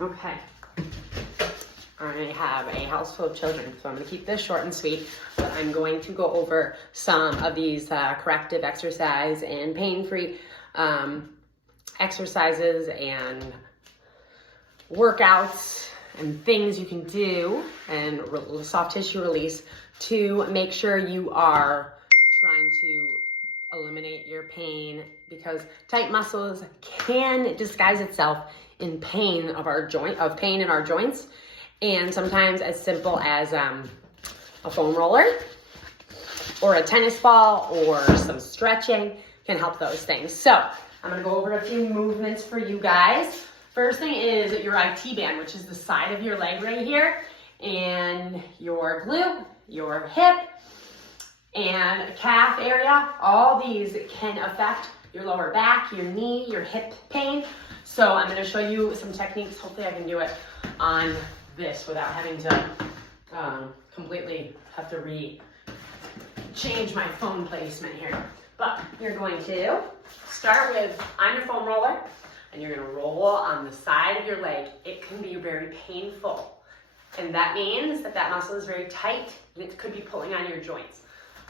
Okay. I have a house full of children, so I'm going to keep this short and sweet, but I'm going to go over some of these corrective exercise and pain-free exercises and workouts and things you can do and soft tissue release to make sure you are trying to eliminate your pain, because tight muscles can disguise itself in pain of our pain in our joints, and sometimes as simple as a foam roller or a tennis ball or some stretching can help those things. So I'm going to go over a few movements for you guys. First thing is your IT band, which is the side of your leg right here, and your glute, your hip, and calf area. All these can affect your lower back, your knee, your hip pain. So I'm going to show you some techniques. Hopefully I can do it on this without having to completely have to change my phone placement here. But you're going to start with on your foam roller, and you're going to roll on the side of your leg. It can be very painful, and that means that that muscle is very tight, and it could be pulling on your joints.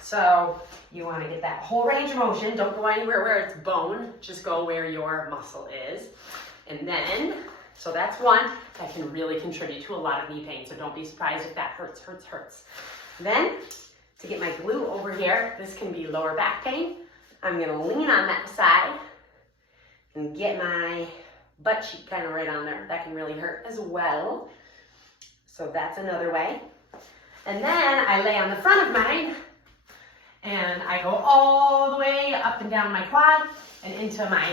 So you want to get that whole range of motion. Don't go anywhere where it's bone. Just go where your muscle is. And then, so that's one that can really contribute to a lot of knee pain. So don't be surprised if that hurts. Then, to get my glute over here, this can be lower back pain. I'm going to lean on that side and get my butt cheek kind of right on there. That can really hurt as well. So that's another way. And then I lay on the front of mine, and I go all the way up and down my quad and into my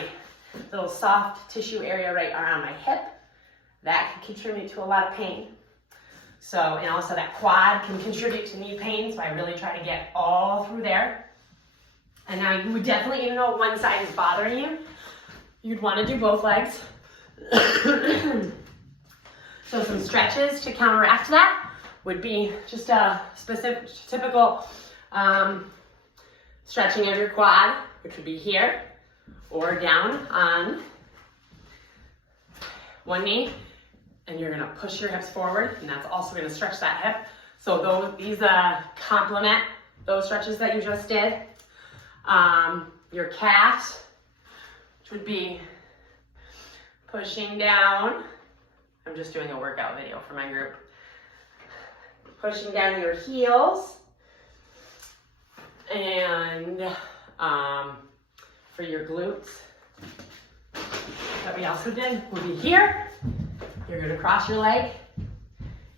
little soft tissue area right around my hip. That can contribute to a lot of pain. So, and also that quad can contribute to knee pain, so I really try to get all through there. And now you would definitely, even though one side is bothering you, you'd want to do both legs. So some stretches to counteract that would be just a specific, typical stretching of your quad, which would be here or down on one knee, and you're gonna push your hips forward, and that's also gonna stretch that hip. So these complement those stretches that you just did. Your calves, which would be pushing down. I'm just doing a workout video for my group. Pushing down your heels. And for your glutes, that we also did, would be here. You're gonna cross your leg,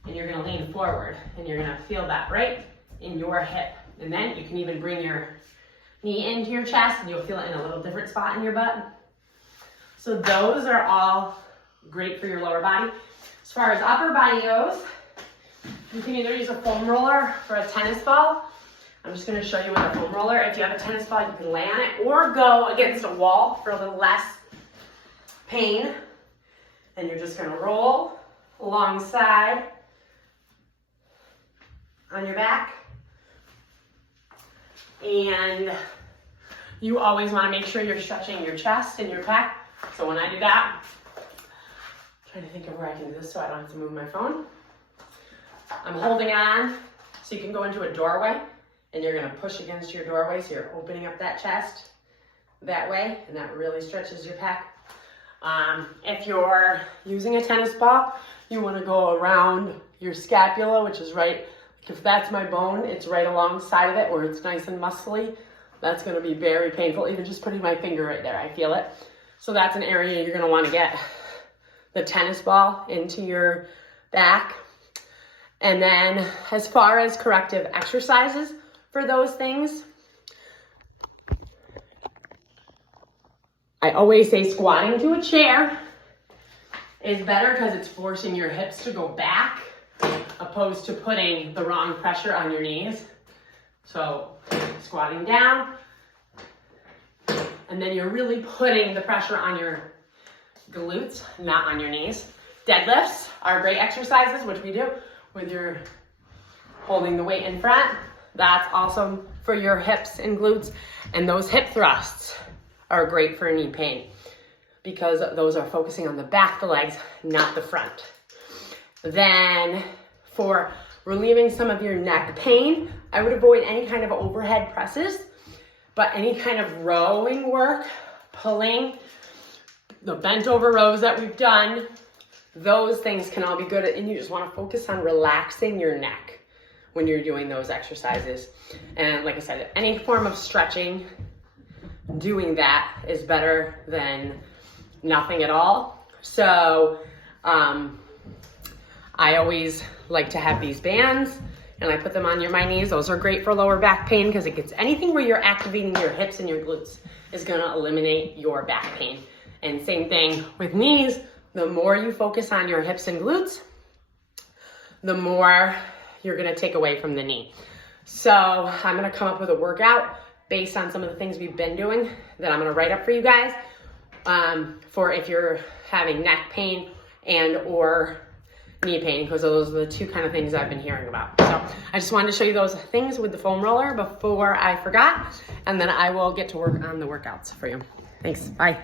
and you're gonna lean forward, and you're gonna feel that right in your hip. And then you can even bring your knee into your chest, and you'll feel it in a little different spot in your butt. So those are all great for your lower body. As far as upper body goes, you can either use a foam roller or a tennis ball. I'm just going to show you with a foam roller. If you have a tennis ball, you can lay on it or go against a wall for a little less pain. And you're just going to roll alongside on your back. And you always want to make sure you're stretching your chest and your pec. So when I do that, I'm trying to think of where I can do this so I don't have to move my phone. I'm holding on, so you can go into a doorway, and you're going to push against your doorway, so you're opening up that chest that way, and that really stretches your pec. If you're using a tennis ball, you want to go around your scapula, which is right, if that's my bone, it's right alongside of it where it's nice and muscly. That's going to be very painful, even just putting my finger right there, I feel it. So that's an area you're going to want to get the tennis ball into your back. And then as far as corrective exercises for those things, I always say squatting to a chair is better because it's forcing your hips to go back opposed to putting the wrong pressure on your knees. So squatting down, and then you're really putting the pressure on your glutes, not on your knees. Deadlifts are great exercises, which we do with your holding the weight in front. That's awesome for your hips and glutes. And those hip thrusts are great for knee pain because those are focusing on the back of the legs, not the front. Then for relieving some of your neck pain, I would avoid any kind of overhead presses, but any kind of rowing work, pulling, the bent over rows that we've done, those things can all be good. And you just want to focus on relaxing your neck when you're doing those exercises. And like I said, any form of stretching, doing that is better than nothing at all. So I always like to have these bands and I put them on my knees. Those are great for lower back pain because it gets anything where you're activating your hips and your glutes is going to eliminate your back pain. And same thing with knees. The more you focus on your hips and glutes, the more you're going to take away from the knee. So I'm going to come up with a workout based on some of the things we've been doing that I'm going to write up for you guys for if you're having neck pain and or knee pain, because those are the two kind of things I've been hearing about. So I just wanted to show you those things with the foam roller before I forgot, and then I will get to work on the workouts for you. Thanks. Bye.